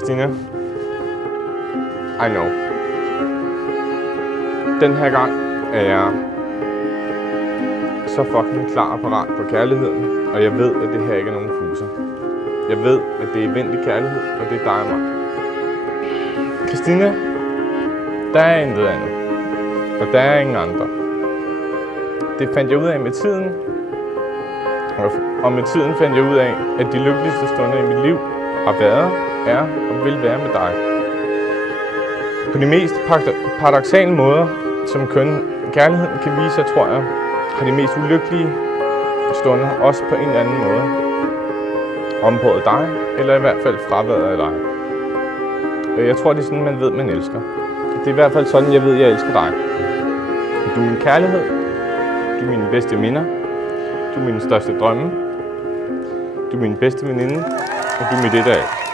Christina, I know. Den her gang er jeg så fucking klar og parat på kærligheden, og jeg ved, at det her ikke er nogen fuser. Jeg ved, at det er eventlig kærlighed, og det er dig og mig. Christina, der er intet andet, og der er ingen andre. Det fandt jeg ud af med tiden, og med tiden fandt jeg ud af, at de lykkeligste stunder i mit liv har været, er og vil være med dig. På de mest paradoksale måder, som kun kærligheden kan vise sig, tror jeg, har de mest ulykkelige stunder også på en eller anden måde ombåret dig, eller i hvert fald fraværet af dig. Jeg tror, det er sådan, man ved, man elsker. Det er i hvert fald sådan, jeg ved, jeg elsker dig. Du er min kærlighed, du er mine bedste minder, du er mine største drømme, du er min bedste veninde, og du er mit et af alt.